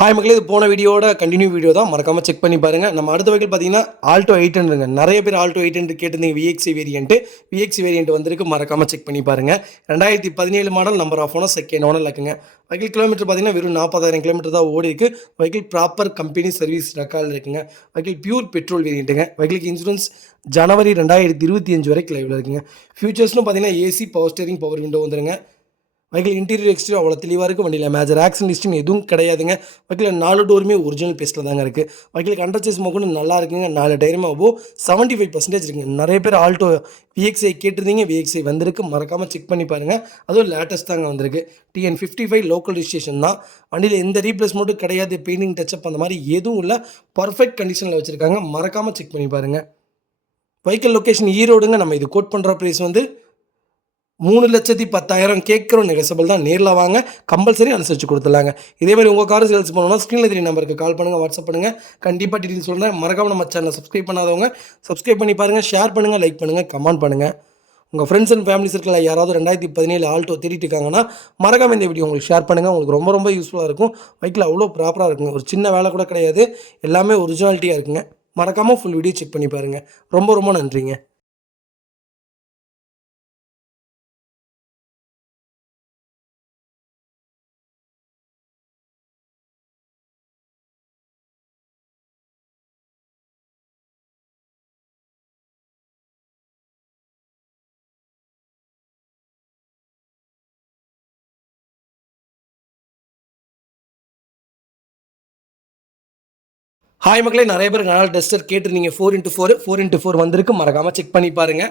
Hi மக்களே, இது போன வீடியோட கண்டினியூ வீடியோ தான். மறக்காமல் செக் பண்ணி பாருங்கள். நம்ம அடுத்த வெஹிக்கிள் பார்த்தீங்கன்னா ஆல்டோ 800ங்க. நிறைய பேர் ஆல்டோ 800 கேட்டிருந்தீங்க. விஎக்ஸி வேரியன்ட் வந்திருக்கு. மறக்காமல் செக் பண்ணி பாருங்கள். 2017 model, number of owner, second owner இருக்குங்க. வெஹிக்கிள் கிலோமீட்டர் பார்த்தீங்கன்னா வெறும் 40,000 கிலோமீட்டர் தான் ஓடி இருக்குது. வெஹிக்கிள் ப்ராப்பர் கம்பெனி சர்வீஸ் ரெக்கார்டில் இருக்குங்க. வெஹிக்கிள் பியூர் பெட்ரோல் வேரியண்ட்டுங்க. வெஹிக்கிளுக்கு இன்சூரன்ஸ் ஜனவரி 2025 வரைக்கும் லைவில் இருக்குங்க. ஃபியூச்சர்ஸ்னு பார்த்தீங்கன்னா AC, power steering, power window வந்துருங்க. வெஹிக்கிள் இன்டீரியர் எக்ஸ்டீரியர் அவ்வளோ தெளிவாக இருக்குது. வண்டியில் மேஜர் ஆக்சிடென்ட் ஹிஸ்ட்ரி எதுவும் கிடையாதுங்க. வெஹிக்கிள் 4 டோருமே ஒரிஜினல் பேஸ்ட்டில் தாங்க இருக்குது. வெஹிக்கிளுக்கு அண்டர் சேஸ் மோகன் நல்லா இருக்குங்க. 4 டயருமே அபோவ் 75% இருக்குங்க. நிறைய பேர் ஆல்டோ விஎக்ஸ்ஐ கேட்டிருந்தீங்க. விஎக்ஸ்ஐ வந்திருக்கு. மறக்காமல் செக் பண்ணி பாருங்கள். அதுவும் லேட்டஸ்ட் தாங்க வந்திருக்கு. TN55 லோக்கல் ரிஜிஸ்ட்ரேஷன் தான். வண்டியில் எந்த ரீப்ளேஸ்மெண்ட்டும் கிடையாது. பெயிண்டிங் டச்சப் அந்த மாதிரி எதுவும் இல்லை. பர்ஃபெக்ட் கண்டிஷனில் வச்சுருக்காங்க. மறக்காமல் செக் பண்ணி பாருங்கள். வெஹிக்கிள் லொக்கேஷன் ஈரோடுங்க. நம்ம இது கோட் பண்ணுற ப்ரைஸ் வந்து 3,10,000 கேட்குறோம். நெகசபிள் தான். நேரில் வாங்க, கம்பல்சரி அனுசரித்து கொடுத்துடலாங்க. இதேமாதிரி உங்கள் கார் சேல்ஸ் பண்ணணும்னா ஸ்க்ரீனில் 3 நம்பருக்கு கால் பண்ணுங்கள், வாட்ஸ்அப் பண்ணுங்கள். கண்டிப்பாக டீட்டெயில் சொல்கிறேன். மறக்காமல் நம்ம சேனலை சப்ஸ்கிரைப் பண்ணாதவங்க சப்ஸ்கிரைப் பண்ணி பாருங்கள். ஷேர் பண்ணுங்கள், லைக் பண்ணுங்கள், கமெண்ட் பண்ணுங்கள். உங்கள் ஃப்ரெண்ட்ஸ் அண்ட் ஃபேமிலி சர்க்கிளில் யாராவது 2017 ஆல்டோ தேடிட்டு இருக்காங்கன்னா மறக்காமல் இந்த வீடியோ உங்களுக்கு ஷேர் பண்ணுங்கள். உங்களுக்கு ரொம்ப ரொம்ப யூஸ்ஃபுல்லாக இருக்கும். வெஹிக்கிள் அவ்வளோ ப்ராப்பராக இருக்குங்க. ஒரு சின்ன வேலை கூட கிடையாது. எல்லாமே ஒரிஜினாலிட்டியாக இருக்குங்க. மறக்காமல் ஃபுல் வீடியோ செக் பண்ணி பாருங்கள். ரொம்ப ரொம்ப நன்றிங்க. ஹாய் மக்களே, நிறைய பேர் நல்லா டஸ்டர் கேட்டிருந்தீங்க. 4x4 வந்திருக்கு. மறக்காமல் செக் பண்ணி பாருங்கள்.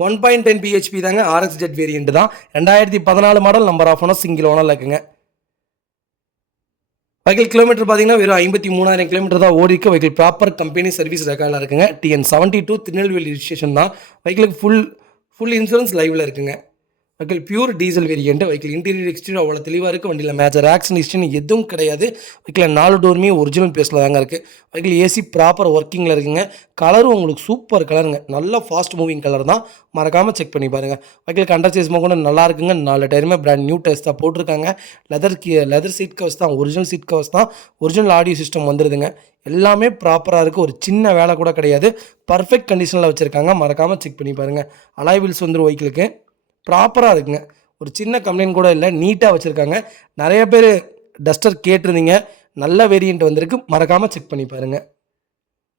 1.10 PHP தாங்க. RXZ வேரியண்ட் தான். 2014 model, number of owner, single ஓனரில் இருக்குங்க. வெஹிக்கிள் கிலோமீட்டர் பார்த்தீங்கன்னா வெறும் 53,000 கிலோமீட்டர் தான் ஓடி இருக்கு. வெஹிக்கிள் ப்ராப்பர் கம்பெனி சர்வீஸ் ரெக்கார்டில் இருக்குங்க. TN72 திருநெல்வேலி ரிஜிஸ்ட்ரேஷன் தான். வெஹிக்கிளுக்கு ஃபுல் இன்சூரன்ஸ் லைவில் இருக்குங்க. Vehicle pure diesel variant. Vehicle interior exterior அவ்வளோ தெளிவாக இருக்குது. வண்டியில் மேஜர் ஆக்சிடென்ட் ஹிஸ்ட்ரி எதுவும் கிடையாது. வெஹிக்கிள் 4 டோருமே ஒரிஜினல் பேஸில் தாங்க இருக்குது. வெஹிக்கிள் ஏசி ப்ராப்பர் ஒர்க்கிங்கில் இருக்குங்க. கலரும் உங்களுக்கு சூப்பர் கலருங்க. நல்ல ஃபாஸ்ட் மூவிங் கலர் தான். மறக்காமல் செக் பண்ணி பாருங்கள். வெஹிக்கிள் அண்டர் சேஸ் கூட நல்லா இருக்குங்க. 4 டயருமே பிராண்ட் நியூ டயர்ஸ் தான் போட்டிருக்காங்க. லெதர் சீட் கவர்ஸ் தான். ஒரிஜினல் சீட் கவர்ஸ் தான். ஒரிஜினல் ஆடியோ சிஸ்டம் வந்துடுதுங்க. எல்லாமே ப்ராப்பராக இருக்குது. ஒரு சின்ன வேலை கூட கிடையாது. பர்ஃபெக்ட் கண்டிஷனில் வச்சுருக்காங்க. மறக்காமல் செக் பண்ணி பாருங்கள். அலாய் வீல்ஸ் வந்துடும். வெஹிக்கிளுக்கு ப்ராப்பராக இருக்குங்க. ஒரு சின்ன கம்ப்ளைண்ட் கூட இல்லை. நீட்டாக வச்சுருக்காங்க. நிறைய பேர் டஸ்டர் கேட்டிருந்தீங்க. நல்ல வேரியண்ட் வந்திருக்கு. மறக்காமல் செக் பண்ணி பாருங்கள்.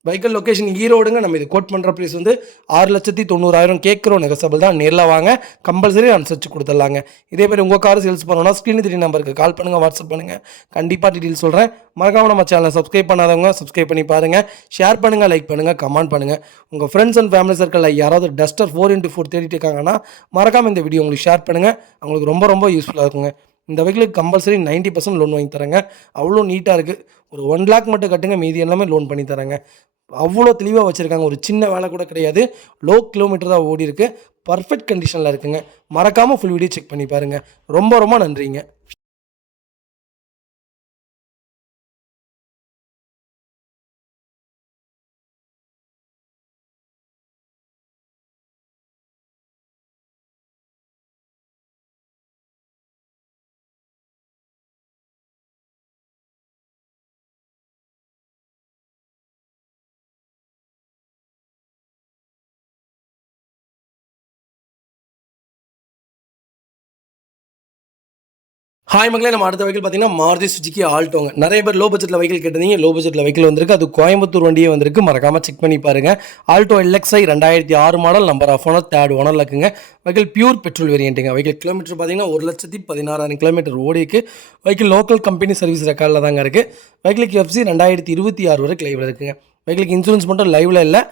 வெஹிக்கிள் லொக்கேஷன் ஈரோடுங்க. நம்ம இது கோட் பண்ணுற ப்ரைஸ் வந்து 6,90,000 கேட்குறோம். நெகசபிள் தான். நேரில் வாங்க, கம்பல்சரி அனுசரித்து கொடுத்துடலாங்க. இதேமாதிரி உங்கள் கார் சேல்ஸ் பண்ணணும்னா ஸ்க்ரீன் 3 நம்பருக்கு கால் பண்ணுங்கள், வாட்ஸ்அப் பண்ணுங்கள். கண்டிப்பாக டீட்டெயில் சொல்கிறேன். மறக்காமல் நம்ம சேனலை சப்ஸ்கிரைப் பண்ணாதவங்க சப்ஸ்கிரைப் பண்ணி பாருங்கள். ஷேர் பண்ணுங்கள், லைக் பண்ணுங்கள், கமெண்ட் பண்ணுங்கள். உங்கள் ஃப்ரெண்ட்ஸ் அண்ட் ஃபேமிலி சர்க்கிளில் யாராவது டஸ்டர் 4x4 தேடிட்டு இருக்காங்கன்னா மறக்காமல் இந்த வீடியோ உங்களுக்கு ஷேர் பண்ணுங்கள். அவங்களுக்கு ரொம்ப ரொம்ப யூஸ்ஃபுல்லாக இருக்குங்க. இந்த வெஹிக்கிளுக்கு கம்பல்சரி 90% லோன் வாங்கி தரேங்க. அவ்வளோ நீட்டாக இருக்குது. ஒரு 1 lakh மட்டும் கட்டுங்க, மீதி எல்லாமே லோன் பண்ணி தரேங்க. அவ்வளோ தெளிவாக வச்சுருக்காங்க. ஒரு சின்ன வேலை கூட கிடையாது. லோ கிலோமீட்டர் தான் ஓடி இருக்குது. பர்ஃபெக்ட் கண்டிஷனில் இருக்குங்க. மறக்காமல் ஃபுல் வீடியோ செக் பண்ணி பாருங்கள். ரொம்ப ரொம்ப நன்றிங்க. ஹாய் மக்களே, நம்ம அடுத்த வெஹிக்கிள் பார்த்தீங்கன்னா மாருதி சுஜுகி ஆல்டோங்க. நிறைய பேர் லோ பட்ஜெட்டில் வெஹிக்கிள் கேட்டிருந்தீங்க. லோ பட்ஜெட்டில் வெஹிக்கிள் வந்திருக்கு. அது கோயம்புத்தூர் வண்டியே வந்திருக்கு. மறக்காமல் செக் பண்ணி பாருங்கள். Alto LXi 2006 model, number of owner, 3rd ஓனரில் இருக்குங்க. வெஹிக்கிள் பியூர் பெட்ரோல் வேரியண்ட்டுங்க. வெஹிக்கிள் கிலோமீட்டர் பார்த்தீங்கன்னா 1,16,000 கிலோமீட்டர் ஓடி இருக்குது. வெஹிக்கிள் லோக்கல் கம்பெனி சர்வீஸ் ரெக்கார்டில் தாங்க இருக்குது. வெஹிக்கிளுக்கு FC 2026 வரைக்கும் லைவில் இருக்குங்க. வெஹிக்கிளுக்கு இன்சூரன்ஸ் மட்டும் லைவில் இல்லை.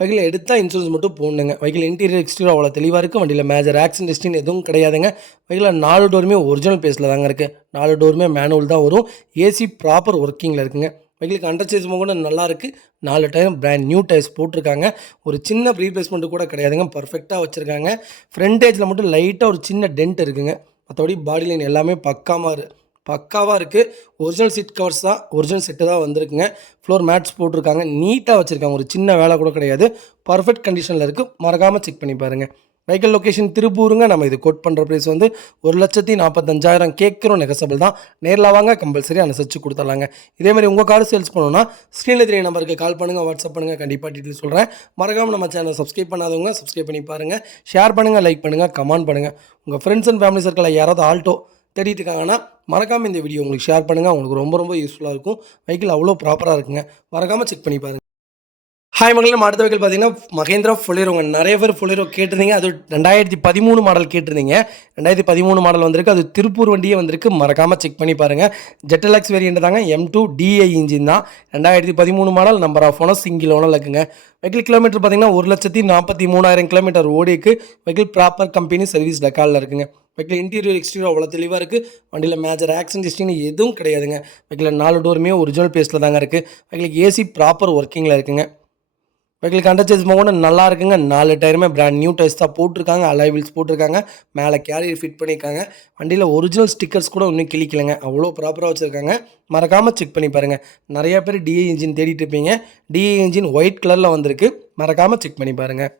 வெஹிக்கிள் எடுத்தால் இன்சூரன்ஸ் மட்டும் போடணுங்க. வெஹிக்கிள் இன்டீரியர் எக்ஸ்டீரியர் அவ்வளோ தெளிவாக இருக்குது. வண்டியில் மேஜர் ஆக்சிடென்ட் ஹிஸ்ட்ரி எதுவும் கிடையாதுங்க. வெஹிக்கிள் 4 டோருமே ஒரிஜினல் பேஸில் தாங்க இருக்குது. 4 டோருமே மேனுவல் தான் வரும். ஏசி ப்ராப்பர் ஒர்க்கிங்கில் இருக்குங்க. வெஹிக்கிளுக்கு அண்டர் சேஸ் கூட நல்லா இருக்குது. 4 டயரும் பிராண்ட் நியூ டயர்ஸ் போட்டிருக்காங்க. ஒரு சின்ன ரீப்ளேஸ்மெண்ட்டு கூட கிடையாதுங்க. பர்ஃபெக்டாக வச்சுருக்காங்க. ஃப்ரண்ட் ஏஜில் மட்டும் லைட்டாக ஒரு சின்ன டென்ட் இருக்குங்க. மற்றபடி பாடி லைன் எல்லாமே பக்காவாக இருக்குது. ஒரிஜினல் சீட் கவர்ஸ் தான். ஒரிஜினல் செட்டு தான் வந்திருக்குங்க. ஃப்ளோர் மேட்ஸ் போட்டிருக்காங்க. நீட்டாக வச்சுருக்காங்க. ஒரு சின்ன வேலை கூட கிடையாது. பர்ஃபெக்ட் கண்டிஷனில் இருக்குது. மறக்காமல் செக் பண்ணி பாருங்கள். வெஹிக்கிள் லொகேஷன் திருப்பூருங்க. நம்ம இது கோட் பண்ணுற ப்ரைஸ் வந்து 1,45,000 கேட்குறோம். நெகசபிள் தான். நேரில் வாங்க, கம்பல்சரி அனுசரித்து கொடுத்துடலாங்க. இதேமாதிரி உங்கள் கார் சேல்ஸ் பண்ணணும்னா ஸ்க்ரீனில் தெரிய நம்பருக்கு கால் பண்ணுங்கள், வாட்ஸ்அப் பண்ணுங்கள். கண்டிப்பாக டீட்டெயில் சொல்கிறேன். மறக்காமல் நம்ம சேனலை சப்ஸ்கிரைப் பண்ணாதவங்க சப்ஸ்கிரைப் பண்ணி பாருங்கள். ஷேர் பண்ணுங்கள், லைக் பண்ணுங்கள், கமெண்ட் பண்ணுங்கள். உங்கள் ஃப்ரெண்ட்ஸ் அண்ட் ஃபேமிலி சர்க்கிளில் யாராவது ஆல்டோ தேடிட்டு இருக்காங்கன்னா மறக்காமல் இந்த வீடியோ உங்களுக்கு ஷேர் பண்ணுங்கள். உங்களுக்கு ரொம்ப ரொம்ப யூஸ்ஃபுல்லாக இருக்கும். வெஹிக்கிள் அவ்வளோ ப்ராப்பராக இருக்குங்க. மறக்காமல் செக் பண்ணி பாருங்கள். ஹாய் மக்களே, நம்ம அடுத்த வெஹிக்கிள் பார்த்தீங்கன்னா மகேந்திரா ஃபொலேரோங்க. நிறைய பேர் ஃபொலேரோ கேட்டிருந்தீங்க. அது 2013 மாடல் கேட்டிருந்தீங்க. 2013 மாடல் வந்திருக்கு. அது திருப்பூர் வண்டியே வந்திருக்கு. மறக்காமல் செக் பண்ணி பாருங்கள். ஜெட்டலக்ஸ் வேரியண்ட் தாங்க. M2 DI இன்ஜின் தான். 2013 model. Number of owner single owner இருக்குங்க. வெஹிக்கிள் கிலோமீட்டர் பார்த்தீங்கன்னா 1,43,000 கிலோமீட்டர் ஓடிக்கு. வெஹிக்கிள் ப்ராப்பர் கம்பெனி சர்வீஸ் ரெக்கார்டில் இருக்குங்க. வெஹிக்கிள் இன்டீரியர் எக்ஸ்டீரியர் அவ்வளோ தெளிவாக இருக்குது. வண்டியில் மேஜர் ஆக்சிடென்ட் ஹிஸ்ட்ரின்னு எதுவும் கிடையாதுங்க. வெஹிக்கிள் 4 டோருமே ஒரிஜினல் பேஸில் தாங்க இருக்குது. வெஹிக்கிள் ஏசி ப்ராப்பர் ஒர்க்கிங்கில் இருக்குங்க. வெஹிக்கிள் கண்டச்சேஸ் கூட நல்லா இருக்குங்க. 4 டயருமே பிராண்ட் நியூ டயர்ஸ் தான் போட்டிருக்காங்க. அலாய் வீல்ஸ் போட்டிருக்காங்க. மேலே கேரியர் ஃபிட் பண்ணியிருக்காங்க. வண்டியில் ஒரிஜினல் ஸ்டிக்கர்ஸ் கூட இன்னும் கிளிக்கலைங்க. அவ்வளோ ப்ராப்பராக வச்சுருக்காங்க. மறக்காமல் செக் பண்ணி பாருங்கள். நிறையா பேர் டிஐ இன்ஜின் தேடிட்டு இருப்பீங்க. டிஐ இன்ஜின் ஒயிட் கலரில் வந்திருக்கு. மறக்காமல் செக் பண்ணி பாருங்கள்.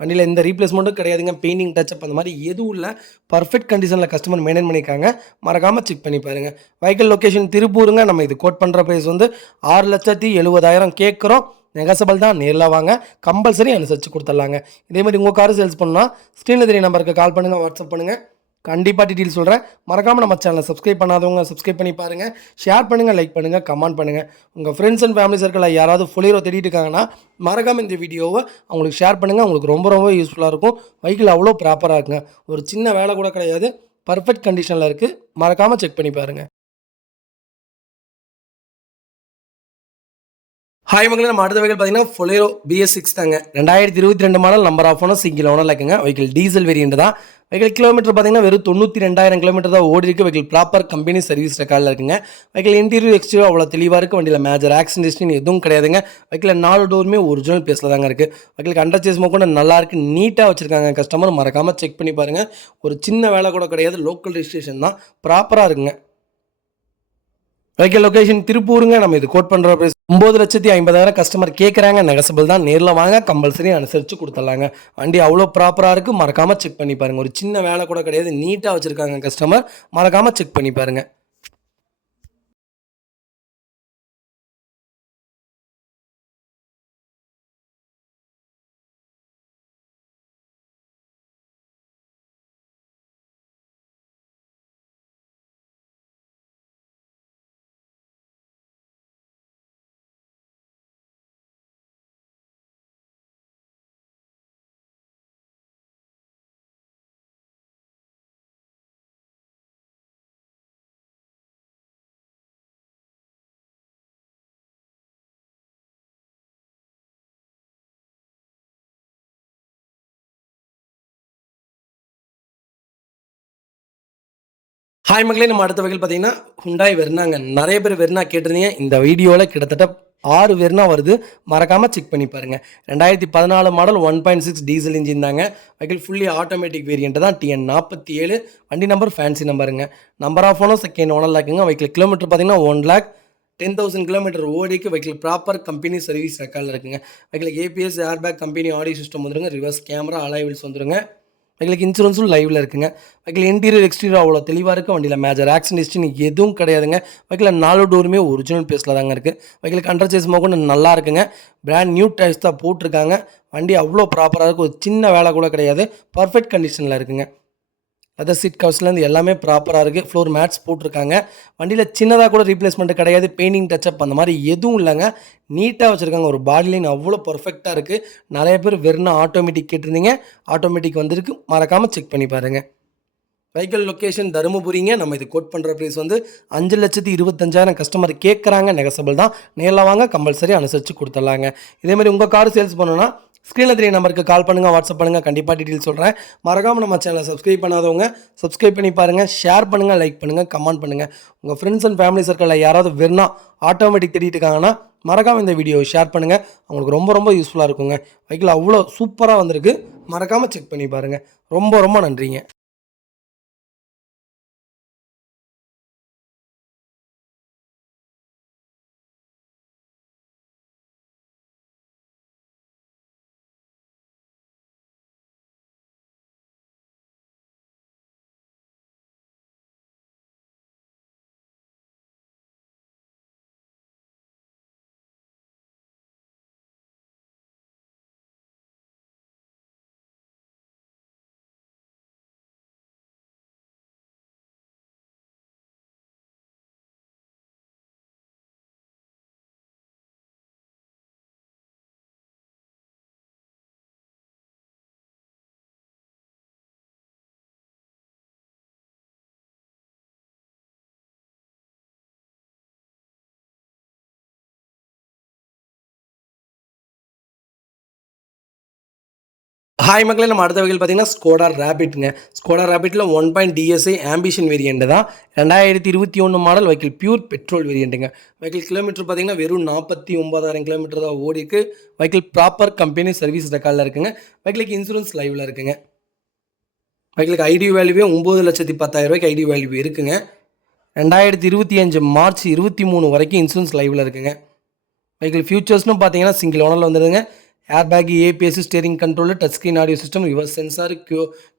வண்டியில் எந்த ரீப்ளேஸ்மெண்ட்டும் கிடையாதுங்க. பெயிண்டிங் டச்சப் அந்த மாதிரி எதுவும் இல்லை. பர்ஃபெக்ட் கண்டிஷனில் கஸ்டமர் மெயின்டைன் பண்ணியிருக்காங்க. மறக்காமல் செக் பண்ணி பாருங்கள். வெஹிக்கிள் லொக்கேஷன் திருப்பூருங்க. நம்ம இது கோட் பண்ணுற ப்ரைஸ் வந்து 6,70,000 கேட்குறோம். நெகசபிள் தான். நேரில் வாங்க, கம்பல்சரி அனுசரித்து கொடுத்துடலாங்க. இதேமாதிரி உங்கள் கார் சேல்ஸ் பண்ணால் ஸ்க்ரீனில் தெரிய நம்பருக்கு கால் பண்ணுங்கள், வாட்ஸ்அப் பண்ணுங்கள். கண்டிப்பாக டீட்டெயில் சொல்கிறேன். மறக்காமல் நம்ம சேனலை சப்ஸ்கிரைப் பண்ணாதவங்க சப்ஸ்கிரைப் பண்ணி பாருங்கள். ஷேர் பண்ணுங்கள், லைக் பண்ணுங்கள், கமெண்ட் பண்ணுங்கள். உங்கள் ஃப்ரெண்ட்ஸ் அண்ட் ஃபேமிலி சர்க்கிளில் யாராவது ஃபொலேரோ தேடிட்டு இருக்காங்கன்னா மறக்காமல் இந்த வீடியோவை அவங்களுக்கு ஷேர் பண்ணுங்கள். உங்களுக்கு ரொம்ப ரொம்ப யூஸ்ஃபுல்லாக இருக்கும். வெஹிக்கிள் அவ்வளோ ப்ராப்பராக இருக்குங்க. ஒரு சின்ன வேலை கூட கிடையாது. பர்ஃபெக்ட் கண்டிஷனில் இருக்குது. மறக்காமல் செக் பண்ணி பாருங்கள். ஹாய் மக்களே, நம்ம அடுத்த வெஹிக்கிள் பார்த்தீங்கன்னா ஃபொலேரோ BS6 தாங்க. 2022 model. Number of owner single owner இருக்குங்க. வெஹிக்கிள் டீசல் வேரியண்ட் தான். வெஹிக்கிள் கிலோமீட்டர் பார்த்தீங்கன்னா வெறும் 92,000 கிலோமீட்டர் தான் ஓடி இருக்கு. வெஹிக்கிள் ப்ராப்பர் கம்பெனி சர்வீஸ் ரெக்கார்டில் இருக்குங்க. வெஹிக்கிள் இன்டீரியர் எக்ஸ்டீரியர் அவ்வளோ தெளிவாக இருக்குது. வண்டியில் மேஜர் ஆக்சிடென்ட் ஹிஸ்ட்ரின்னு எதுவும் கிடையாதுங்க. வெஹிக்கிள் 4 டோருமே ஒரிஜினல் பேஸில் தாங்க இருக்குது. வெஹிக்கிள் அண்டர் சேஸ் கூட நல்லா இருக்குது. நீட்டாக வச்சுருக்காங்க. கஸ்டமர் மறக்காமல் செக் பண்ணி பாருங்கள். ஒரு சின்ன வேலை கூட கிடையாது. லோக்கல் ரெஜிஸ்ட்ரேஷன் தான். ப்ராப்பராக இருக்குங்க. வெஹிக்கிள் லொகேஷன் திருப்பூருங்க. நம்ம இது கோட் பண்ணுற ப்ரைஸ் 9,50,000 கஸ்டமர் கேட்குறாங்க. நெகசபிள் தான். நேரில் வாங்க, கம்பல்சரி அனுசரித்து கொடுத்துடலாங்க. வண்டி அவ்வளோ ப்ராப்பராக இருக்குது. மறக்காமல் செக் பண்ணி பாருங்கள். ஒரு சின்ன வேலை கூட கிடையாது. நீட்டாக வச்சுருக்காங்க கஸ்டமர். மறக்காமல் செக் பண்ணி பாருங்கள். ஹாய் மக்களே, நம்ம அடுத்த வெஹிக்கிள் பார்த்தீங்கன்னா ஹுண்டாய் வெர்னாங்க. நிறைய பேர் வெர்னா கேட்டிருந்தீங்க. இந்த வீடியோவில் கிட்டத்தட்ட 6 வெர்னா வருது. மறக்காமல் செக் பண்ணி பாருங்கள். 2014 மாடல் 1.6 டீசல் இன்ஜின் தாங்க. வெஹிக்கிள் ஃபுல்லி ஆட்டோமேட்டிக் வேரியண்ட் தான். TN47. வண்டி நம்பர் ஃபேன்சி நம்பருங்க. நம்பர் ஆஃப் ஓனர் செகண்ட் ஓனரில் இருக்குங்க. வெஹிக்கிள் கிலோமீட்டர் பார்த்தீங்கன்னா 1,10,000 கிலோமீட்டர் ஓடிக்கு. வெஹிக்கிள் ப்ராப்பர் கம்பெனி சர்வீஸ் ரெக்கார்டில் இருக்குங்க. Vehicle ABS, airbag, company audio system வந்துருங்க. ரிவர்ஸ் கேமரா, அலாய் வீல்ஸ் வந்துருங்க. வெஹிக்கிளுக்கு இன்சூரன்ஸும் லைவில் இருக்குங்க. வெஹிக்கிள் இன்டீரியர் எக்ஸ்டீரியர் அவ்வளோ தெளிவாக இருக்குது. வண்டியில் மேஜர் ஆக்சிடென்ட் ஹிஸ்ட்ரின்னு எதுவும் கிடையாதுங்க. வெஹிக்கிள் 4 டோருமே ஒரிஜினல் பேஸில் தாங்க இருக்குது. வெஹிக்கிளுக்கு அண்டர் சேஸ் கூட நல்லா இருக்குங்க. பிராண்ட் நியூ டயர்ஸ் தான் போட்டிருக்காங்க. வண்டி அவ்வளோ ப்ராப்பராக இருக்குது. ஒரு சின்ன வேலை கூட கிடையாது. பர்ஃபெக்ட் கண்டிஷனில் இருக்குங்க. லெதர் சீட் கவர்ஸ்லேருந்து எல்லாமே ப்ராப்பராக இருக்குது. ஃப்ளோர் மேட்ஸ் போட்டிருக்காங்க. வண்டியில் சின்னதாக கூட ரீப்ளேஸ்மெண்ட் கிடையாது. பெயிண்டிங் டச்சப் அந்த மாதிரி எதுவும் இல்லைங்க. நீட்டாக வச்சுருக்காங்க. ஒரு பாடி லைன் அவ்வளோ பர்ஃபெக்டாக இருக்குது. நிறைய பேர் வெறும் ஆட்டோமேட்டிக் கேட்டிருந்தீங்க. ஆட்டோமேட்டிக் வந்திருக்கு. மறக்காமல் செக் பண்ணி பாருங்கள். வெஹிக்கிள் லொக்கேஷன் தருமபுரிங்க. நம்ம இது கோட் பண்ணுற ப்ரைஸ் வந்து 5,25,000 கஸ்டமர் கேட்குறாங்க. நெகசபிள் தான். நேரில் வாங்க, கம்பல்சரி அனுசரித்து கொடுத்துடலாங்க. இதேமாதிரி உங்கள் கார் சேல்ஸ் பண்ணணும்னா ஸ்க்ரீனில் தெரிய நம்பருக்கு கால் பண்ணுங்கள், வாட்ஸ்அப் பண்ணுங்கள். கண்டிப்பாக டீட்டெயில் சொல்கிறேன். மறக்காமல் நம்ம சேனலை சப்ஸ்கிரைப் பண்ணாதவங்க சப்ஸ்கிரைப் பண்ணி பாருங்கள். ஷேர் பண்ணுங்கள், லைக் பண்ணுங்கள், கமெண்ட் பண்ணுங்கள். உங்கள் ஃப்ரெண்ட்ஸ் அண்ட் ஃபேமிலி சர்க்கிளில் யாராவது வெறும் ஆட்டோமேட்டிக் தேடிட்டு இருக்காங்கன்னா மறக்காமல் இந்த வீடியோ ஷேர் பண்ணுங்கள். அவங்களுக்கு ரொம்ப ரொம்ப யூஸ்ஃபுல்லாக இருக்குங்க. வெஹிக்கிள் அவ்வளோ சூப்பராக வந்திருக்கு. மறக்காமல் செக் பண்ணி பாருங்கள். ரொம்ப ரொம்ப நன்றிங்க. ஹாய் மக்களே, நம்ம அடுத்த வகையில் பார்த்தீங்கன்னா ஸ்கோடா ரேபிட்ங்க. ஸ்கோடா ரேபிட்டில் 1 DSI ஆம்பிஷன் வேரியண்ட் தான். 2021 மாடல் வெஹிக்கிள், பியூர் பெட்ரோல் வேரியண்ட்டுங்க. வெஹிக்கிள் கிலோமீட்டர் பார்த்தீங்கன்னா வெறும் 49,000 கிலோமீட்டர் தான் ஓடிருக்கு. வெஹிக்கிள் ப்ராப்பர் கம்பெனி சர்வீஸ் ரெக்கார்டில் இருக்குங்க. வெஹிக்கிளுக்கு இன்சூரன்ஸ் லைவில் இருக்குங்க. வெஹிக்கிளுக்கு ஐடி வேல்யூவே 9,10,000 ஐடி வேல்யூ இருக்குங்க. 2025 மார்ச் 23 வரைக்கும் இன்சூரன்ஸ் லைவில் இருக்குங்க. வெஹிக்கிள் ஃபியூச்சர்ஸ்னு பார்த்தீங்கன்னா சிங்கிள் ஓனரில் வந்துடுங்க. Airbag, ABS, steering control, touch screen audio system, reverse sensor,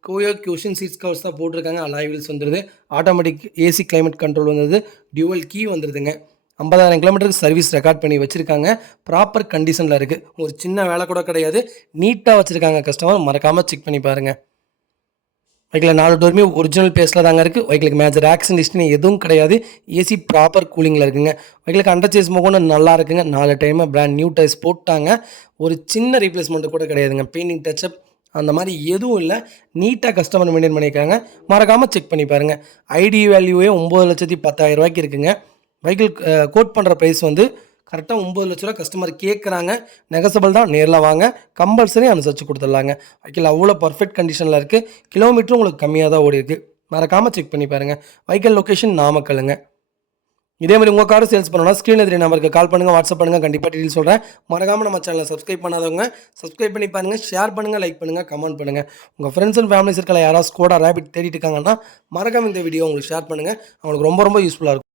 கோயோ குஷன் சீட்ஸ் கவர்ஸ் தான் போட்டிருக்காங்க. அலாய் வீல்ஸ் வந்துடுது. ஆட்டோமேட்டிக் ஏசி கிளைமேட் கண்ட்ரோல் வந்துடுது. டியூவல் கீ வந்துடுதுங்க. 50,000 கிலோமீட்டருக்கு சர்வீஸ் ரெக்கார்ட் பண்ணி வச்சுருக்காங்க. ப்ராப்பர் கண்டிஷனில் இருக்குது. ஒரு சின்ன வேலை கூட கிடையாது. நீட்டாக வச்சுருக்காங்க. கஸ்டமர் மறக்காமல் செக் பண்ணி பாருங்கள். வெஹிக்கில் 4 டோருமே ஒரிஜினல் பேஸில் தாங்க இருக்குது. வெஹிக்கிளுக்கு மேஜர் ஆக்சிடென்ட் ஹிஸ்ட்ரி எதுவும் கிடையாது. ஏசி ப்ராப்பர் கூலிங்கில் இருக்குங்க. வெஹிக்கிளுக்கு அண்டர் சேஸ் மோகோன்னு நல்லா இருக்குங்க. 4 டைமாக பிராண்ட் நியூ டைஸ் போட்டாங்க. ஒரு சின்ன ரீப்ளேஸ்மெண்ட்டு கூட கிடையாதுங்க. பெயிண்டிங் டச்சப் அந்த மாதிரி எதுவும் இல்லை. நீட்டாக கஸ்டமர் மெயின்டைன் பண்ணியிருக்காங்க. மறக்காமல் செக் பண்ணி பாருங்கள். ஐடி வேல்யூவே 9,10,000 இருக்குங்க. வெஹிக்கிள் கோட் பண்ணுற ப்ரைஸ் வந்து கரெக்டாக 9 லட்ச ரூபா கஸ்டமர் கேட்குறாங்க. நெகசபிள் தான், நேரில் வாங்க, கம்பல்சரி அனுசரித்து கொடுத்துடலாங்க. வெஹிக்கிள் அவ்வளோ பர்ஃபெக்ட் கண்டிஷனில் இருக்குது. கிலோமீட்டரும் உங்களுக்கு கம்மியாக தான் ஓடி இருக்குது. மறக்காமல் செக் பண்ணி பாருங்கள். வெஹிக்கிள் லொக்கேஷன் நாமக்கல்லுங்க. இதே மாதிரி உங்கள் கார் சேல்ஸ் பண்ணணும்னா ஸ்க்ரீனில் தெரிய நம்பருக்கு கால் பண்ணுங்கள், வாட்ஸ்அப் பண்ணுங்கள். கண்டிப்பாக டீட்டெயில் சொல்கிறேன். மறக்காமல் நம்ம சேனலை சப்ஸ்கிரைப் பண்ணாதவங்க சப்ஸ்கிரைப் பண்ணி பாருங்கள். ஷேர் பண்ணுங்கள், லைக் பண்ணுங்கள், கமெண்ட் பண்ணுங்கள். உங்கள் ஃப்ரெண்ட்ஸ் அண்ட் ஃபேமிலி சர்க்கிளில் யாராவது ஸ்கோடா ரேபிட் தேடிட்டு இருக்காங்கன்னா மறக்காமல் இந்த வீடியோ உங்களுக்கு ஷேர் பண்ணுங்கள். அவங்களுக்கு ரொம்ப ரொம்ப யூஸ்ஃபுல்லாக இருக்கும்.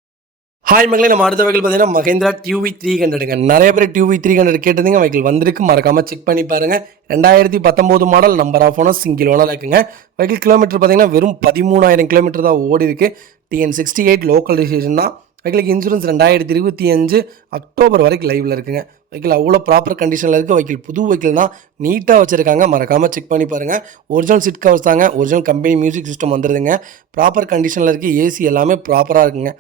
ஹாய் மக்களே, நம்ம அடுத்த வெஹிக்கிள் பார்த்தீங்கன்னா மஹேந்திரா டிவி 300ங்க. நிறைய பேர் டிவி 300 கேட்டதுங்க. வெஹிக்கிள் வந்திருக்கு. மறக்காமல் செக் பண்ணி பாருங்கள். 2019 model, number of owner, single owner இருக்குங்க. வெஹிக்கிள் கிலோமீட்டர் பார்த்தீங்கன்னா வெறும் 13,000 கிலோமீட்டர் தான் ஓடி இருக்குது. TN68 லோக்கல் ரிஜிஸ்ட்ரேஷன் தான். வெஹிக்கிளுக்கு இன்சூரன்ஸ் 2025 அக்டோபர் வரைக்கும் லைவில் இருக்குங்க. வெஹிக்கிள் அவ்வளோ ப்ராப்பர் கண்டிஷனில் இருக்குது. வெஹிக்கிள் புது வெஹிக்கிள் தான், நீட்டாக வச்சுருக்காங்க. மறக்காமல் செக் பண்ணி பாருங்கள். ஒரிஜினல் சிட் கவர்ஸ் தாங்க. ஒரிஜினல் கம்பெனி மியூசிக் சிஸ்டம் வந்துடுதுங்க. ப்ராப்பர் கண்டிஷனில் இருக்குது. ஏசி எல்லாமே ப்ராப்பராக இருக்குங்க.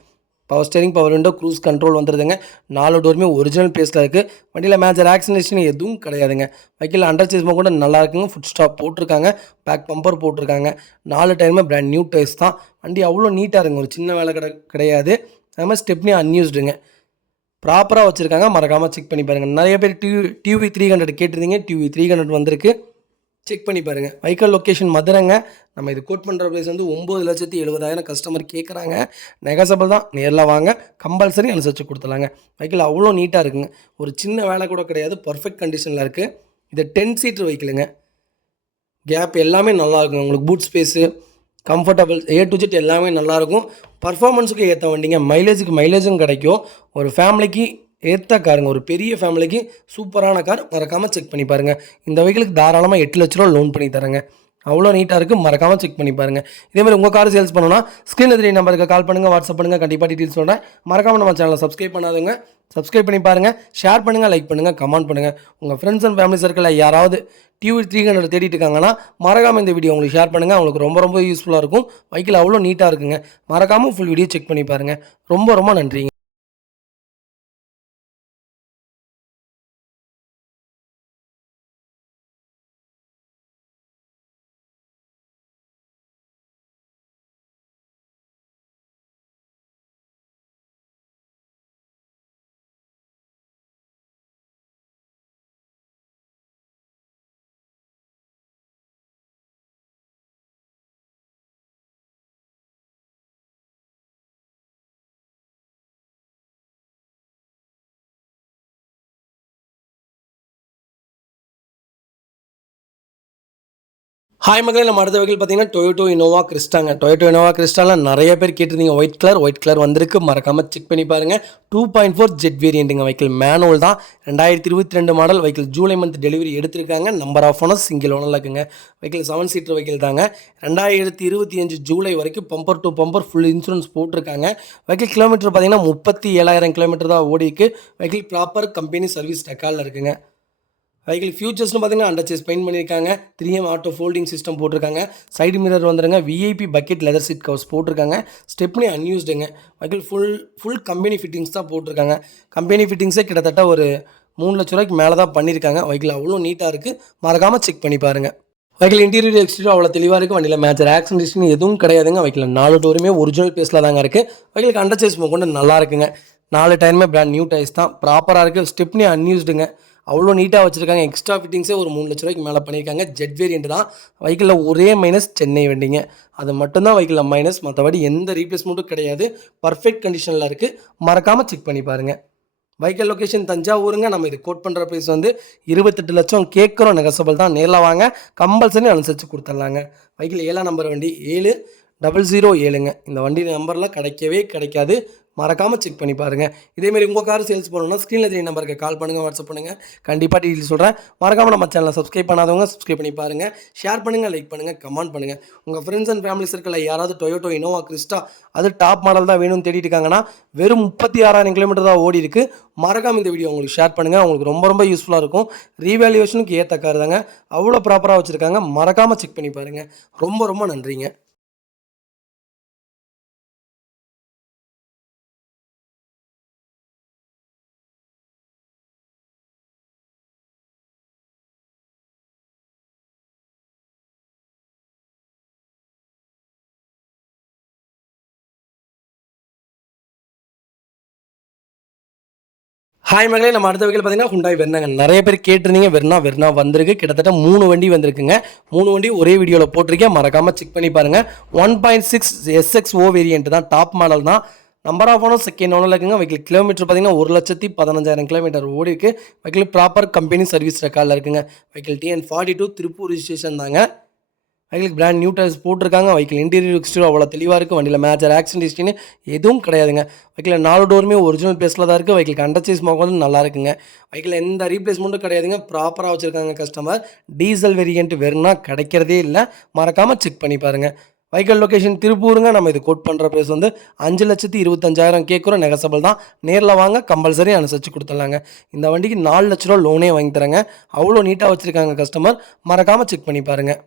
Power steering, power window, cruise control வந்துடுதுங்க. 4 டோருமே ஒரிஜினல் பேஸில் இருக்குது. வண்டியில் மேஜர் ஆக்சிடென்ட் எதுவும் கிடையாதுங்க. வெஹிக்கிள் அண்டர் சேஸ் கூட நல்லா இருக்குங்க. ஃபுட் ஸ்டாப் போட்டிருக்காங்க. பேக் பம்பர் போட்டிருக்காங்க. 4 டைமே பிராண்ட் நியூ டைஸ் தான். வண்டி அவ்வளோ நீட்டாக இருக்குங்க. ஒரு சின்ன வேலை கிடையாது. அது மாதிரி ஸ்டெப்னி அன்யூஸ்டுங்க. ப்ராப்பராக வச்சுருக்காங்க. மறக்காமல் செக் பண்ணி பாருங்கள். நிறைய பேர் டிவி 300 கேட்டிருந்தீங்க. டிவி 300 வந்திருக்கு. செக் பண்ணி பாருங்கள். வெஹிக்கிள் லொக்கேஷன் மதுரைங்க. நம்ம இது கோட் பண்ணுற ப்ரைஸ் வந்து 9,70,000 கஸ்டமர் கேட்குறாங்க. நெகசபிள் தான், நேரில் வாங்க, கம்பல்சரி அனுசரித்து கொடுத்துலாங்க. வெஹிக்கிள் அவ்வளோ நீட்டாக இருக்குங்க. ஒரு சின்ன வேலை கூட கிடையாது. பர்ஃபெக்ட் கண்டிஷனில் இருக்குது. இது 10 சீட்டர் வெஹிக்கிளுங்க. கேப் எல்லாமே நல்லா இருக்குங்க. உங்களுக்கு boot space, comfortable, A to Z எல்லாமே நல்லாயிருக்கும். பர்ஃபார்மன்ஸுக்கு ஏற்ற வண்டிங்க. மைலேஜும் கிடைக்கும். ஒரு ஃபேமிலிக்கு ஏற்ற காருங்க. ஒரு பெரிய ஃபேமிலிக்கு சூப்பரான கார். மறக்காமல் செக் பண்ணி பாருங்கள். இந்த வெஹிக்கிளுக்கு தாராளமாக 8 லட்ச ரூபா லோன் பண்ணி தரேங்க. அவ்வளோ நீட்டாக இருக்குது. மறக்காமல் செக் பண்ணி பாருங்கள். இதேமாதிரி உங்கள் கார் சேல்ஸ் பண்ணணும்னா ஸ்க்ரீனில் தெரிய நம்பருக்கு கால் பண்ணுங்கள், வாட்ஸ்அப் பண்ணுங்கள். கண்டிப்பாக டீட்டெயில்ஸ் சொல்கிறேன். மறக்காமல் நம்ம சேனலை சப்ஸ்கிரைப் பண்ணாதவங்க சப்ஸ்கிரைப் பண்ணி பாருங்கள். ஷேர் பண்ணுங்கள், லைக் பண்ணுங்கள், கமெண்ட் பண்ணுங்கள். உங்கள் ஃப்ரெண்ட்ஸ் அண்ட் ஃபேமிலி சர்க்கிளில் யாராவது டிவி 300 தேடிட்டு இருக்காங்கன்னா மறக்காமல் இந்த வீடியோ உங்களுக்கு ஷேர் பண்ணுங்கள். அவங்களுக்கு ரொம்ப ரொம்ப யூஸ்ஃபுல்லாக இருக்கும். வெஹிக்கிள் அவ்வளோ நீட்டாக இருக்குங்க. மறக்காமல் ஃபுல் வீடியோ செக் பண்ணி பாருங்கள். ரொம்ப ரொம்ப நன்றிங்க. ஹாய் மக்களே, நம்ம அடுத்த வெஹிக்கிள் பார்த்தீங்கன்னா டொயோட்டோ இனோவா கிறிஸ்டாங்க. டொயோட்டோ இனோவா கிறிஸ்டாவில் நிறைய பேர் கேட்டிருந்தீங்க. ஒயிட் கலர் வந்திருக்கு. மறக்காமல் செக் பண்ணி பாருங்கள். 2.4 ஜெட் வேரியண்ட்டுங்க. வெஹிக்கிள் மேனுவல் தான். 2022 model. Vehicle July month delivery எடுத்திருக்காங்க. நம்பர் ஆஃப் ஓனர், சிங்கிள் ஓனரில் இருக்குங்க. வெஹிக்கிள் 7 சீட்டர் வெஹிக்கிள் தாங்க. 2025 ஜூலை வரைக்கும் bumper to bumper full insurance போட்டிருக்காங்க. வெஹிக்கிள் கிலோமீட்டர் பார்த்தீங்கன்னா 37,000 கிலோமீட்டர் தான் ஓடிக்கு. வெஹிக்கிள் ப்ராப்பர் கம்பெனி சர்வீஸ் ரெக்கார்டில் இருக்குங்க. வெஹிக்கிள் ஃபியூச்சர்ஸ்னு பார்த்தீங்கன்னா அண்டர் சேஸ் பெயிண்ட் பண்ணியிருக்காங்க. 3M ஆட்டோ ஃபோல்டிங் சிஸ்டம் போட்டிருக்காங்க. சைடு மிரர் வந்துடுங்க. VIP bucket leather seat covers போட்டிருக்காங்க. ஸ்டெப்னி அன்யூஸ்டுங்க. வெஹிக்கிள் ஃபுல் கம்பெனி ஃபிட்டிங்ஸ் தான் போட்டிருக்காங்க. கம்பெனி ஃபிட்டிங்ஸே கிட்டத்தட்ட ஒரு 3 லட்ச ரூபாய்க்கு மேலே தான் பண்ணியிருக்காங்க. வெஹிக்கிள் அவ்வளோ நீட்டாக இருக்குது. மறக்காமல் செக் பண்ணி பாருங்கள். வெஹிக்கிள் இன்டீரியர் எக்ஸ்டீரியர் அவ்வளோ தெளிவாக இருக்குது. வண்டியில் மேஜர் ஆக்சிடென்ட் எதுவும் கிடையாதுங்க. வெஹிக்கிள் 4 டோருமே ஒரிஜினல் பேஸில் தாங்க இருக்குது. வெஹிக்கிளுக்கு அண்டர் சேஸ் கொண்டு நல்லா இருக்குங்க. 4 டயருமே பிராண்ட் நியூ டயர்ஸ் தான். ப்ராப்பராக இருக்குது. ஸ்டெப்னி அன்யூஸ்டுங்க. அவ்வளோ நீட்டாக வச்சுருக்காங்க. எக்ஸ்ட்ரா ஃபிட்டிங்ஸே ஒரு 3 லட்ச ரூபாய்க்கு மேலே பண்ணியிருக்காங்க. ஜெட் வேரியண்ட் தான். வெஹிக்கிளில் ஒரே மைனஸ் சென்னை வண்டிங்க. அது மட்டும்தான் வெஹிக்கிளில் மைனஸ், மற்றபடி எந்த ரீப்ளேஸ்மெண்ட்டும் கிடையாது. பர்ஃபெக்ட் கண்டிஷனில் இருக்குது. மறக்காமல் செக் பண்ணி பாருங்கள். வெஹிக்கிள் லொக்கேஷன் தஞ்சாவூருங்க. நம்ம இது கோட் பண்ணுற ப்ரைஸ் வந்து 28 லட்சம் கேட்குறோம். நெகசபிள் தான். நேரில் வாங்க, கம்பல்சரி அனுசரித்து கொடுத்துட்லாங்க. வெஹிக்கிள் 7ஆம் நம்பர் வண்டி 7007ங்க. இந்த வண்டி நம்பர்லாம் கிடைக்கவே கிடைக்காது. மறக்காமல் செக் பண்ணி பாருங்கள். இதேமாதிரி உங்கள் கார் சேல்ஸ் பண்ணணும்னா ஸ்க்ரீனில் தெரிய நம்பருக்கு கால் பண்ணுங்கள், வாட்ஸ்அப் பண்ணுங்கள். கண்டிப்பாக டீட்டெயில் சொல்கிறேன். மறக்காமல் நம்ம சேனலை சப்ஸ்கிரைப் பண்ணாதவங்க சப்ஸ்கிரைப் பண்ணி பாருங்கள். ஷேர் பண்ணுங்கள், லைக் பண்ணுங்கள், கமெண்ட் பண்ணுங்கள். உங்கள் ஃப்ரெண்ட்ஸ் அண்ட் ஃபேமிலி சர்க்கிளில் யாராவது டொயோட்டோ இனோவா கிறிஸ்டா அது டாப் மாடல் தான் வேணும்னு தேடிட்டு இருக்காங்கன்னா வெறும் 36,000 கிலோமீட்டர் தான் ஓடி இருக்குது. மறக்காமல் இந்த வீடியோ உங்களுக்கு ஷேர் பண்ணுங்கள். உங்களுக்கு ரொம்ப ரொம்ப யூஸ்ஃபுல்லாக இருக்கும். ரீவேல்யூஷனுக்கு ஏற்ற கார் தாங்க. அவ்வளோ ப்ராப்பராக வச்சுருக்காங்க. மறக்காமல் செக் பண்ணி பாருங்கள். ரொம்ப ரொம்ப நன்றிங்க. ஹாய் மகளே, நம்ம அடுத்த வகையில் பார்த்தீங்கன்னா ஹுண்டாய் வெர்னாங்க. நிறைய பேர் கேட்டிருந்தீங்க. வெர்னா வந்திருக்கு. கிட்டத்தட்ட 3 வண்டி வந்திருக்குங்க. 3 வண்டி ஒரே வீடியோவில் போட்டிருக்கேன். மறக்காமல் செக் பண்ணி பாருங்கள். 1.6 SXO வேரியன்ட் தான். டாப் மாடல் தான். Number of owner second owner இருக்குங்க. வெஹிக்கிள் கிலோமீட்டர் பார்த்தீங்கன்னா 1,15,000 கிலோமீட்டர் ஓடி இருக்கு. வெஹிக்கிள் ப்ராப்பர் கம்பெனி சர்வீஸ் ரெக்கார்டில் இருக்குங்க. வெஹிக்கிள் TN42 திருப்பூர் ரிஜிஸ்ட்ரேஷன் தாங்க. வெஹிக்கிளுக்கு பிராண்ட் நியூ டயர்ஸ் போட்டிருக்காங்க. வெஹிக்கிள் இன்டீரியர் எக்ஸ்டீரியர் அவ்வளோ தெளிவாக இருக்குது. வண்டியில் மேஜர் ஆக்சிடென்ட் ஹிஸ்ட்ரின்னு எதுவும் கிடையாதுங்க. வெஹிக்கிள் 4 டோருமே ஒரிஜினல் பேஸில் தான் இருக்குது. வெஹிக்கிள் அண்டர்சைஸ் வந்து நல்லா இருக்குங்க. வெஹிக்கிள் எந்த ரீப்ளேஸ்மெண்ட்டும் கிடையாதுங்க. ப்ராப்பராக வச்சுருக்காங்க கஸ்டமர். டீசல் வேரியன்ட் வெறும்னா கிடைக்கிறதே இல்லை. மறக்காமல் செக் பண்ணி பாருங்கள். வெஹிக்கிள் லொக்கேஷன் திருப்பூருங்க. நம்ம இது கோட் பண்ணுற ப்ரைஸ் வந்து 5,25,000 கேட்குறோம். நெகசபிள் தான். நேரில் வாங்க, கம்பல்சரி அனுசரித்து கொடுத்துடலாங்க. இந்த வண்டிக்கு 4 லட்ச ரூபா லோனே வாங்கி தராங்க. அவ்வளோ நீட்டாக வச்சுருக்காங்க கஸ்டமர். மறக்காமல் செக் பண்ணி பாருங்கள்.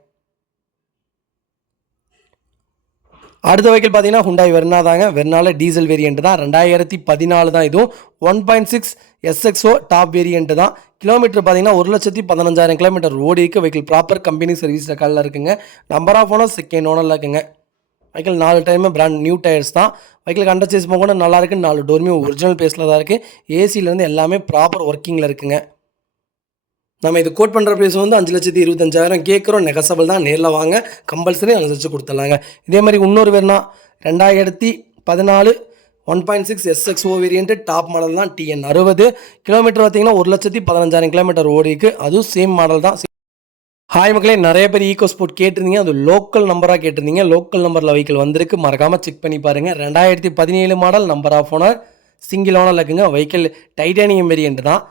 அடுத்த வெஹிக்கிள் பார்த்தீங்கன்னா ஹுண்டாய் வெர்னா தாங்க. வெர்னால டீசல் வேரியன்ட் தான். 2014 தான். இதுவும் 1.6 SXO டாப் வேரியன்ட் தான். கிலோமீட்டர் பார்த்தீங்கன்னா 1,15,000 கிலோமீட்டர் ஓடி இருக்குது. வெஹிக்கிள் ப்ராப்பர் கம்பெனி சர்வீஸ் ரெக்கார்டில் இருக்குங்க. நம்பர் ஆஃப் ஓனர் செகண்ட் ஓனரில் இருக்குங்க. வெஹிக்கிள் 4 டைமே பிராண்ட் நியூ டயர்ஸ் தான். வெஹிக்கிள் அண்டர்சைஸ் கூட நல்லா இருக்குது. 4 டோருமே ஒரிஜினல் பேஸில் தான் இருக்குது. ஏசிலேருந்து எல்லாமே ப்ராப்பர் ஒர்க்கிங்கில் இருக்குங்க. நம்ம இது கோட் பண்ணுற ப்ரைஸ் வந்து 5,25,000 கேட்குறோம். நெகசபிள் தான். நேரில் வாங்க, கம்பல்சரி அனுசரித்து கொடுத்துடலாங்க. இதே மாதிரி இன்னொரு Verna 2014 1.6 SXO variant top model தான். TN60 கிலோமீட்டர் பார்த்தீங்கன்னா 1,15,000 கிலோமீட்டர் ஓடிக்கு. அதுவும் சேம் மாடல் தான். ஹாய் மக்களே, நிறைய பேர் ஈகோ ஸ்போர்ட் கேட்டிருந்தீங்க. அது லோக்கல் நம்பராக கேட்டிருந்தீங்க. லோக்கல் நம்பரில் வெஹிக்கிள் வந்திருக்கு. மறக்காமல் செக் பண்ணி பாருங்கள். 2017 model. Number of owner single owner இருக்குங்க. வெஹிக்கிள் டைட்டானியம் வேரியன்ட் தான்.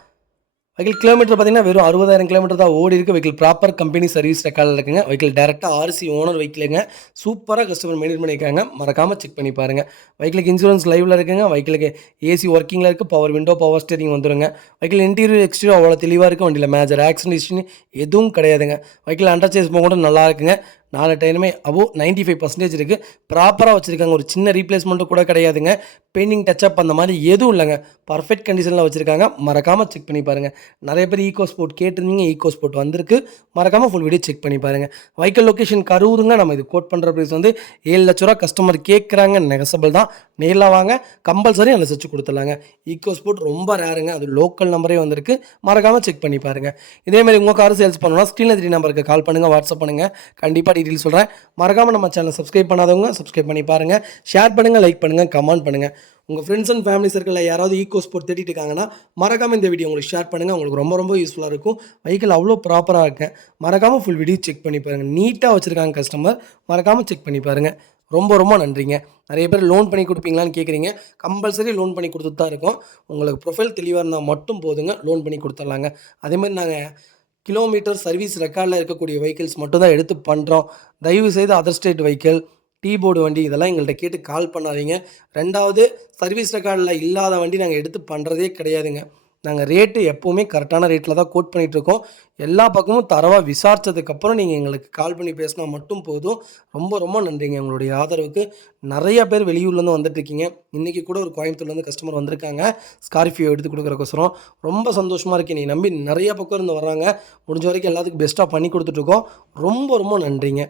வெஹிக்கிள் கிலோமீட்டர் பார்த்தீங்கன்னா வெறும் 60,000 கிலோமீட்டர் தான் ஓடி இருக்குது. வெஹிக்கிள் ப்ராப்பர் கம்பெனி சர்வீஸ் ரெக்கார்டில் இருக்குங்க. வெஹிக்கிள் டேரெக்டாக RC ஓனர் வெஹிக்கிளுங்க. சூப்பராக கஸ்டமர் மெயின்டைன் பண்ணியிருக்காங்க. மறக்காமல் செக் பண்ணி பாருங்கள். வெஹிக்கிளுக்கு இன்சூரன்ஸ் லைவில் இருக்குங்க. வெஹிக்கிளுக்கு ஏசி ஒர்க்கிங்கில் இருக்குது. பவர் விண்டோ, பவர் ஸ்டேரிங் வந்துருங்க. வெஹிக்கிள் இன்டீரியர் எக்ஸ்டீரியர் அவ்வளோ தெளிவாக இருக்குது. வண்டியில் மேஜர் ஆக்சிடென்ட் ஹிஸ்ட்ரி எதுவும் கிடையாதுங்க. வெஹிக்கிள் அண்டர்சேஸ் கூட நல்லா இருக்குங்க. 4 டைமுமே அபோவ் 95% இருக்குது. ப்ராப்பராக வச்சுருக்காங்க. ஒரு சின்ன ரீப்ளேஸ்மெண்ட்டு கூட கிடையாதுங்க. பெயிண்டிங் டச்சப் அந்த மாதிரி எதுவும் இல்லைங்க. பர்ஃபெக்ட் கண்டிஷனில் வச்சுருக்காங்க. மறக்காமல் செக் பண்ணி பாருங்கள். நிறைய பேர் ஈகோ ஸ்போர்ட் கேட்டிருந்தீங்க. ஈகோ ஸ்போர்ட் வந்திருக்கு. மறக்காமல் ஃபுல் வீடியோ செக் பண்ணி பாருங்கள். வெஹிக்கிள் லொக்கேஷன் கரூருங்க. நம்ம இது கோட் பண்ணுற ப்ரைஸ் வந்து 7 லட்ச ரூபா கஸ்டமர் கேட்குறாங்க. நெகசபிள் தான். நேரில் வாங்க, கம்பல்சரி அனுசரித்து கொடுத்துடலாங்க. ஈகோ ஸ்போர்ட் ரொம்ப ரேருங்க. அது லோக்கல் நம்பரே வந்திருக்கு. மறக்காமல் செக் பண்ணி பாருங்கள். இதேமாதிரி உங்கள் கார் சேல்ஸ் பண்ணணும்னா ஸ்க்ரீனில் 3 நம்பருக்கு கால் பண்ணுங்கள், வாட்ஸ்அப் பண்ணுங்கள். கண்டிப்பாக டீட்டெயில் சொல்கிறேன். மறக்காமல் நம்ம சேனலை சப்ஸ்கிரைப் பண்ணாதவங்க சப்ஸ்கிரைப் பண்ணி பாருங்கள். ஷேர் பண்ணுங்கள், லைக் பண்ணுங்கள், கமெண்ட் பண்ணுங்கள். உங்கள் ஃப்ரெண்ட்ஸ் அண்ட் ஃபேமிலி சர்க்கிளில் யாராவது ஈகோ ஸ்போர்ட் தேடிட்டு இருக்காங்கன்னா மறக்காமல் இந்த வீடியோ உங்களுக்கு ஷேர் பண்ணுங்கள். உங்களுக்கு ரொம்ப ரொம்ப யூஸ்ஃபுல்லாக இருக்கும். வெஹிக்கிள் அவ்வளோ ப்ராப்பராக இருக்கேன். மறக்காமல் ஃபுல் வீடியோ செக் பண்ணி பாருங்கள். நீட்டாக வச்சுருக்காங்க கஸ்டமர். மறக்காமல் செக் பண்ணி பாருங்கள். ரொம்ப ரொம்ப நன்றிங்க. நிறைய பேர் லோன் பண்ணி கொடுப்பீங்களான்னு கேட்குறீங்க. கம்பல்சரி லோன் பண்ணி கொடுத்துட்டு தான் இருக்கோம். உங்களுக்கு ப்ரொஃபைல் தெளிவாக இருந்தால் மட்டும் போதுங்க, லோன் பண்ணி கொடுத்துட்லாங்க. அதேமாதிரி நாங்கள் கிலோமீட்டர் சர்வீஸ் ரெக்கார்டில் இருக்கக்கூடிய வெஹிக்கிள்ஸ் மட்டும் தான் எடுத்து பண்ணுறோம். தயவுசெய்து அதர் ஸ்டேட் வெஹிக்கிள், டீபோர்டு வண்டி இதெல்லாம் எங்கள்கிட்ட கேட்டு கால் பண்ணாதீங்க. 2வது சர்வீஸ் ரெக்கார்டில் இல்லாத வண்டி நாங்கள் எடுத்து பண்ணுறதே கிடையாதுங்க. நாங்கள் ரேட்டு எப்போவுமே கரெக்டான ரேட்டில் தான் கோட் பண்ணிகிட்ருக்கோம். எல்லா பக்கமும் தரவாக விசாரித்ததுக்கப்புறம் நீங்கள் எங்களுக்கு கால் பண்ணி பேசினா மட்டும் போதும். ரொம்ப ரொம்ப நன்றிங்க உங்களுடைய ஆதரவுக்கு. நிறையா பேர் வெளியூர்லேருந்து வந்துட்டுருக்கீங்க. இன்றைக்கி கூட ஒரு கோயம்புத்தூர்லேருந்து கஸ்டமர் வந்திருக்காங்க ஸ்கார்பியோ எடுத்து கொடுக்குறக்கோசரம். ரொம்ப சந்தோஷமாக இருக்குது. நீ நம்பி நிறையா பக்கம் இருந்து வர்றாங்க. முடிஞ்ச வரைக்கும் எல்லாத்துக்கும் பெஸ்ட்டாக பண்ணி கொடுத்துட்ருக்கோம். ரொம்ப ரொம்ப நன்றிங்க.